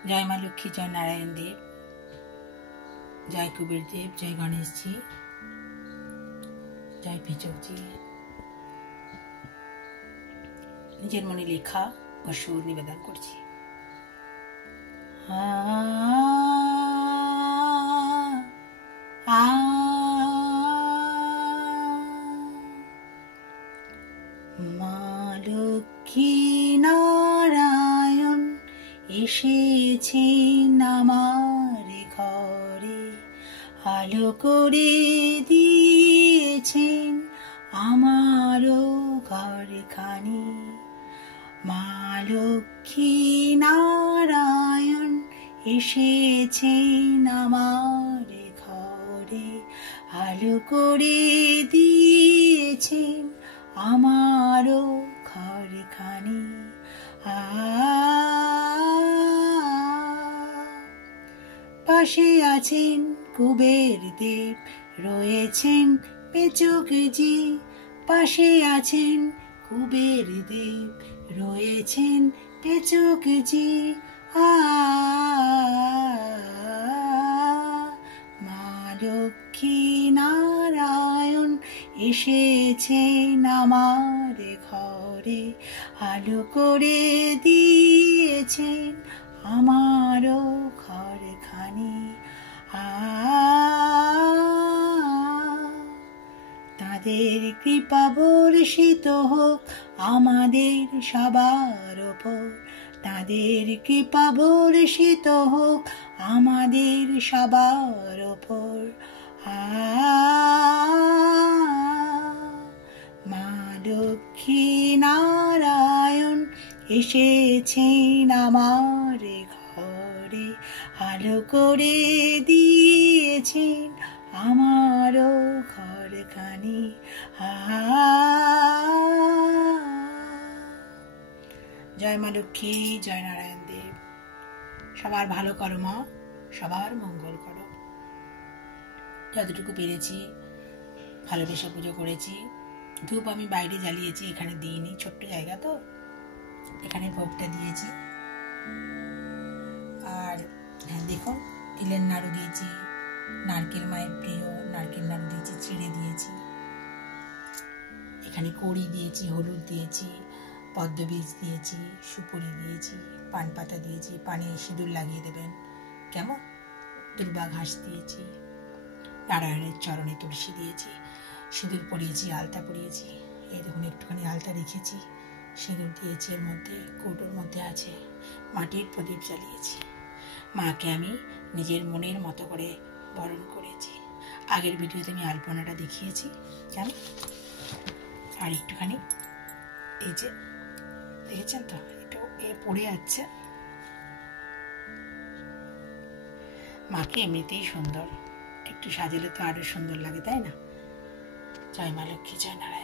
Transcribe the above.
जय माँ लक्ष्मी, जय नारायण देव, जय कुबेर देव, जय गणेश जी, जय पिचक जी। निजेर मने लेखा और सुर निवेदन करছি। মা লক্ষ্মী নারায়ণ এসেছেন আমার ঘরে, আলো করে দিয়েছেন আমারও ঘরখানি। মা লক্ষ্মী নারায়ণ এসেছেন আমার ঘরে, আলো করে দিয়েছেন আমারও ঘরখানি। পাশে আছেন কুবের দেব, রয়েছেন পেচক জি। পাশে আছেন কুবের দেব, রয়েছেন পেচক জি। মা লক্ষ্মী নারায়ণ এসেছেন আমার ঘরে, আলো করে দিয়েছেন আমারও ঘরখানি। তাদের কৃপা বর্ষিত হোক আমাদের সবার ওপর, তাদের কৃপা বর্ষিত হোক আমাদের সবার ওপর। মা লক্ষ্মী নারায়ণ এসেছেন আমার ঘরে, আলো করে দিয়েছেন আমারও ঘরখানি। জয় মা লক্ষ্মী, জয় নারায়ণ দেব। সবার ভালো করো মা, সবার মঙ্গল করো। যতটুকু পেরেছি ভালোবেসে পুজো করেছি। ধূপ আমি বাইরে জ্বালিয়েছি, এখানে দিইনি, ছোট্ট জায়গা তো, এখানে ভোগটা দিয়েছি। আর হ্যাঁ দেখুন, তিলের নাড়ু দিয়েছি, নারকেল মায়ের প্রিয় নারকেল নাড়ু দিয়েছি, ছিঁড়ে দিয়েছি। এখানে কড়ি দিয়েছি, হলুদ দিয়েছি, পদ্মবীজ দিয়েছি, সুপুরি দিয়েছি, পান পাতা দিয়েছি, পানে সিঁদুর লাগিয়ে দেবেন কেমন। দুর্বা ঘাস দিয়েছি, নারায়ণের চরণে তুলসী দিয়েছি, সিঁদুর পরিয়েছি, আলতা পরিয়েছি। এই দেখুন একটুখানি আলতা রেখেছি, সিঁদুর দিয়েছি। এর মধ্যে কৌটোর মধ্যে আছে মাটির প্রদীপ জ্বালিয়েছি। মাকে আমি নিজের মনের মতো করে বরণ করেছি। আগের ভিডিওতে আমি আলপনাটা দেখিয়েছি কেমন। আর একটুখানি এই যে দেখেছেন তো, একটু পড়ে যাচ্ছে। মাকে এমনিতেই সুন্দর, একটু সাজালে তো আরো সুন্দর লাগে, তাই না? জয় মা লক্ষ্মী, জয় নারায়ণ।